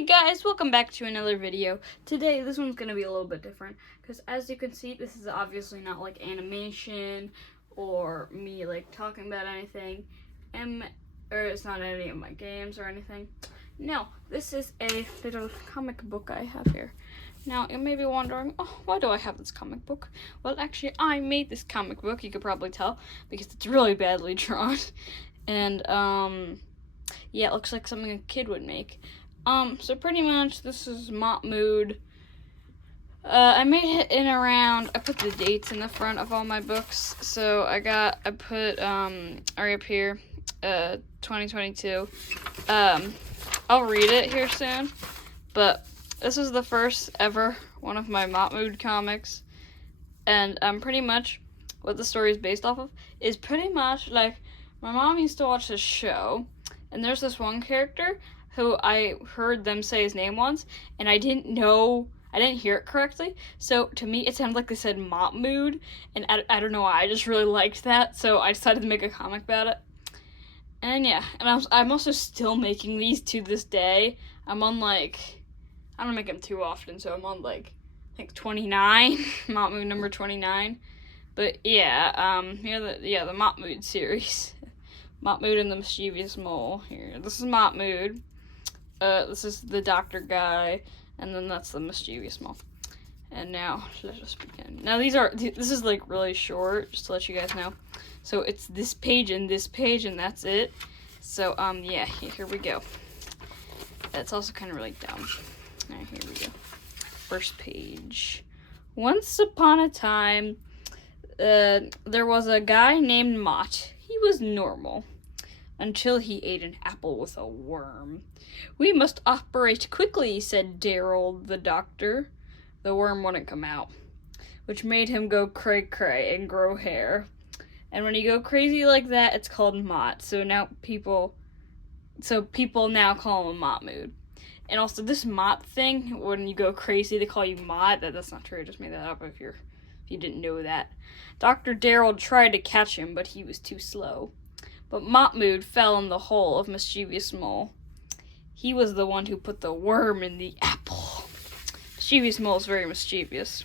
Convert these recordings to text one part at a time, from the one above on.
Hey guys, welcome back to another video. Today, this one's going to be a little bit different, because as you can see, this is obviously not like animation, or me like talking about anything, or it's not any of my games or anything. No, this is a little comic book I have here. Now, you may be wondering, oh, why do I have this comic book? Well, actually, I made this comic book, you could probably tell, because it's really badly drawn. And, yeah, it looks like something a kid would make. So pretty much this is Mott Mood. I made it in around, I put the dates in the front of all my books. So I put, right up here, 2022. I'll read it here soon. But this is the first ever one of my Mott Mood comics. And, pretty much what the story is based off of is pretty much like, my mom used to watch this show, and there's this one character who I heard them say his name once, and I didn't hear it correctly, so to me it sounded like they said Mott Mood, and I don't know why, I just really liked that, so I decided to make a comic about it. And yeah, and I'm also still making these to this day. I'm on like, I don't make them too often, so I'm on like, I think 29, Mott Mood number 29, but yeah, here the Mott Mood series. Mott Mood and the Mischievous Mole. Here, this is Mott Mood. This is the doctor guy, and then that's the Mischievous Mole. And now, let us begin. Now this is like really short, just to let you guys know. So it's this page, and that's it. So, yeah, here we go. That's also kind of really dumb. Alright, here we go. First page. Once upon a time, there was a guy named Mott. He was normal until he ate an apple with a worm. "We must operate quickly," said Daryl the doctor. The worm wouldn't come out, which made him go cray-cray and grow hair. And when you go crazy like that, it's called Mott. So people now call him Mott Mood. And also this Mott thing, when you go crazy, they call you Mott. That's not true. I just made that up if you didn't know that. Dr. Daryl tried to catch him, but he was too slow. But Mott Mood fell in the hole of Mischievous Mole. He was the one who put the worm in the apple. Mischievous Mole is very mischievous.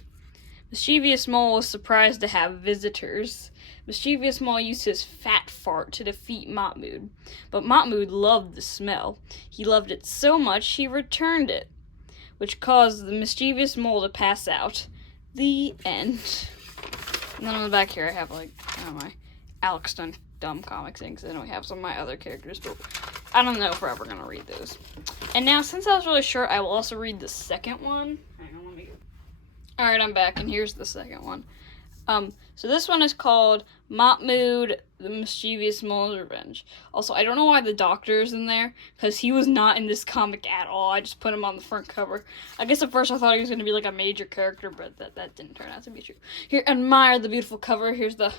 Mischievous Mole was surprised to have visitors. Mischievous Mole used his fat fart to defeat Mott Mood. But Mott Mood loved the smell. He loved it so much he returned it, which caused the Mischievous Mole to pass out. The end. And then on the back here I have like, my Alex Done Dumb comics in, because I don't have some of my other characters, but I don't know if we're ever going to read those. And now, since I was really short, I will also read the second one. Hang on, let me go. Alright, I'm back, and here's the second one. So this one is called Mott Mood, the Mischievous Mole's Revenge. Also, I don't know why the doctor is in there, because he was not in this comic at all. I just put him on the front cover. I guess at first I thought he was going to be like a major character, but that didn't turn out to be true. Here, admire the beautiful cover. Here's the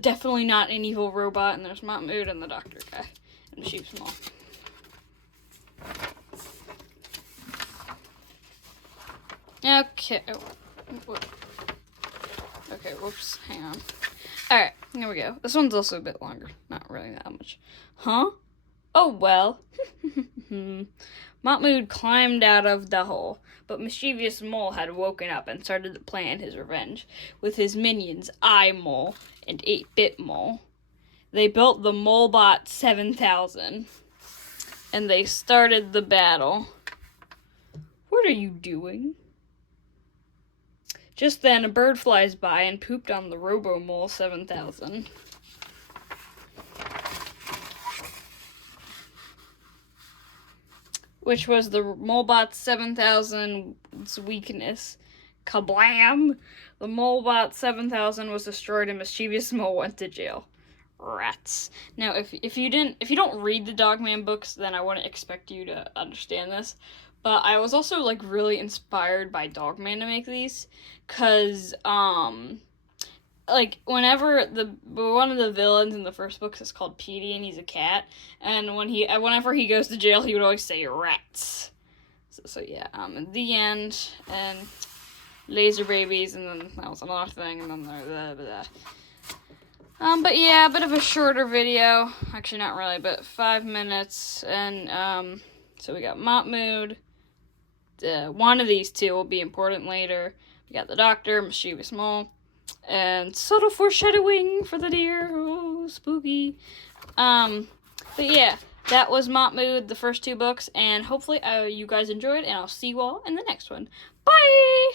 definitely not an evil robot, and there's Mott Mood and the doctor guy, and Mischievous Mole. Okay. Okay, whoops, hang on. Alright, here we go. This one's also a bit longer. Not really that much. Huh? Oh, well. Mott Mood climbed out of the hole, but Mischievous Mole had woken up and started to plan his revenge with his minions, I Mole and 8-Bit Mole. They built the Molebot 7000, and they started the battle. What are you doing? Just then, a bird flies by and pooped on the Robo-Mole 7000. Which was the Molebot 7000's weakness. Kablam! The Molebot 7000 was destroyed and Mischievous Mole went to jail. Rats. Now, if you don't read the Dogman books, then I wouldn't expect you to understand this. But I was also, like, really inspired by Dogman to make these, because, like, whenever one of the villains in the first books is called Petey, and he's a cat, and whenever he goes to jail, he would always say rats. So yeah, at the end, and laser babies, and then that was another thing, and then blah, blah, blah. But yeah, a bit of a shorter video, actually not really, but 5 minutes, and, so we got Mott Mood, one of these two will be important later. We got the Doctor, Mischievous Mole, and subtle foreshadowing for the deer. Oh, spooky. But yeah, that was Mott Mood, the first two books, and hopefully you guys enjoyed, and I'll see you all in the next one. Bye!